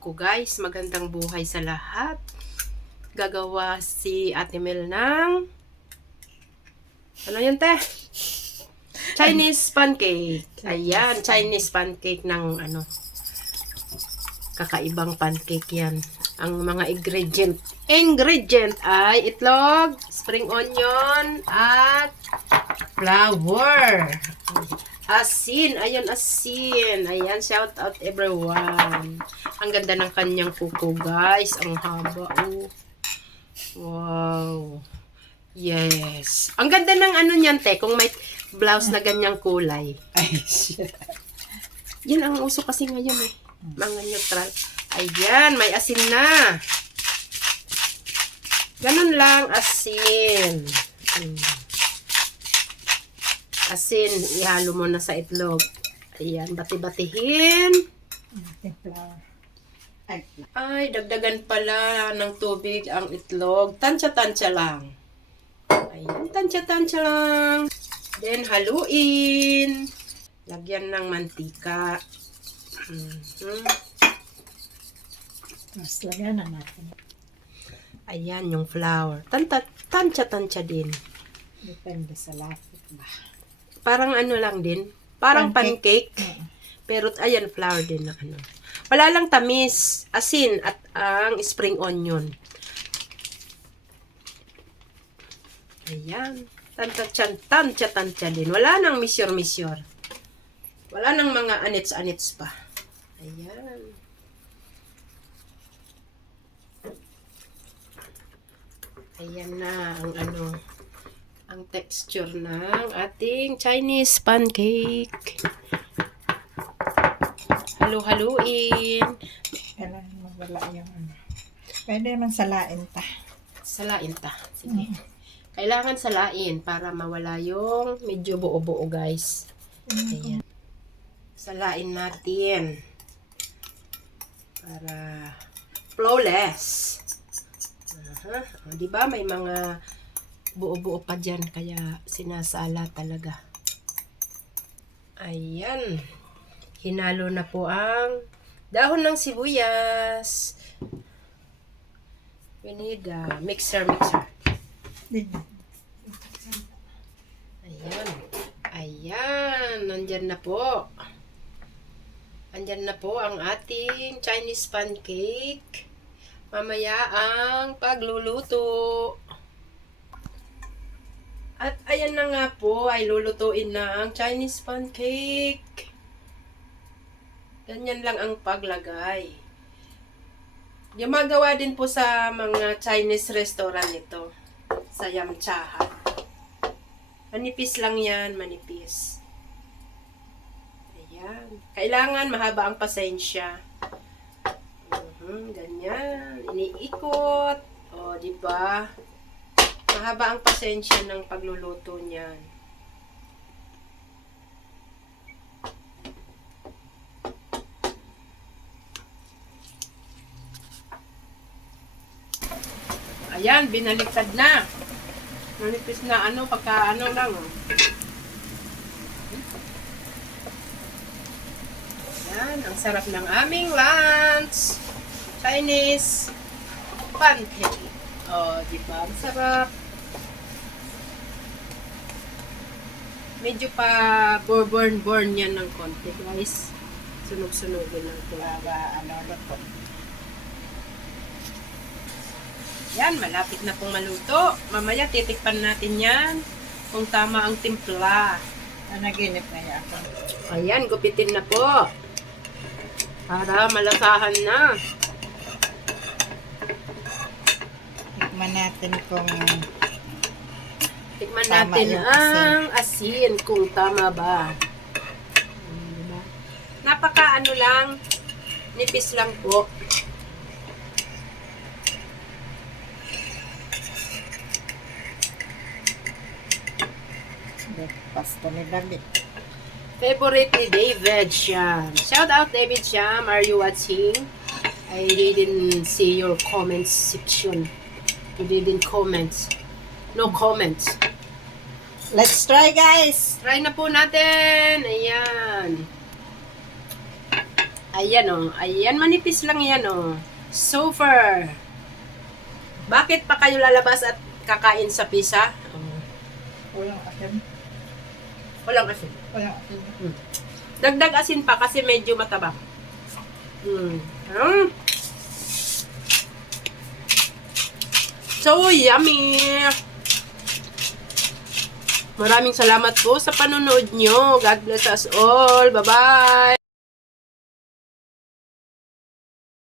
ko guys. Magandang buhay sa lahat. Gagawa si Ate Mel ng ano yan te? Chinese pancake. Ayan, Chinese pancake ng ano. Kakaibang pancake yan. Ang mga ingredient ay itlog, spring onion, at flour. Asin. Ayun, asin. Ayan, shout out everyone. Ang ganda ng kanyang kuko, guys. Ang haba, oh. Wow. Yes. Ang ganda ng ano niyan, te. Kung may blouse na ganyang kulay. Ay, shit. Yan ang uso kasi ngayon, eh. Mga neutral. Ayan, may asin na. Ganun lang, asin. Asin, ihalo mo na sa itlog. Ayan, bati-batihin. Ay, dagdagan pala ng tubig ang itlog. Tansya-tansya lang. Ayan, tansya-tansya lang. Then, haluin. Lagyan ng mantika. Tapos lagyan na natin. Ayan, yung flour. Tansya-tansya din. Depende sa lapit ba. Parang ano lang din. Parang pancake. Pero ayan, flour din na ano. Wala lang tamis, asin, at ang spring onion. Ayan. Tansya din. Wala nang misyur. Wala nang mga anits-anits pa. Ayan. Ayan na ang ano, ang texture ng ating Chinese pancake. Halu-haluin. Kailangan mawala yung ano. Pwede naman salain ta. Salain ta. Sige. Kailangan salain para mawala yung medyo buo-buo, guys. Ayan. Salain natin. Para flawless. O, diba? May mga buo-buo pa dyan. Kaya sinasala talaga. Ayan. Hinalo na po ang dahon ng sibuyas. We need a mixer. Ayan. Nandyan na po. Andyan na po ang ating Chinese pancake. Mamaya ang pagluluto. At ayan na nga po ay lulutuin na ang Chinese pancake. Ganyan lang ang paglagay. Gumagawa din po sa mga Chinese restaurant ito. Sa Yamchahan. Manipis lang yan, manipis. Ayan. Kailangan mahaba ang pasensya. Ganyan. Iniikot. O, diba? Mahaba ang pasensya ng pagluluto niyan. Ayan, binaliktad na. Manipis na ano, pagka ano lang. Ayan, ang sarap ng aming lunch. Chinese pancake. Oh, di ba? Ang sarap. Medyo pa burn yan ng konti, guys. Sunog-sunogin lang ito. Luto. Yan, malapit na pong maluto. Mamaya titikpan natin yan kung tama ang timpla. Naginip na yan ako. Ayan, gupitin na po. Para malasahan na. Tikman natin kung Tikman tama natin yung ang asin kung tama ba. Diba? Napaka ano lang, nipis lang po. pasto ni David. Favorite ni David Sham. Shout out David Sham. Are you watching? I didn't see your comments section. You didn't comment. No comments. Let's try, guys! Try na po natin. Ayan. Ayan o. Ayan, manipis lang yan o. Super. Bakit pa kayo lalabas at kakain sa pizza? Walang asin. Walang asin. Walang asin. Dagdag asin pa kasi medyo mataba. So yummy! Maraming salamat po sa panonood nyo. God bless us all. Bye-bye!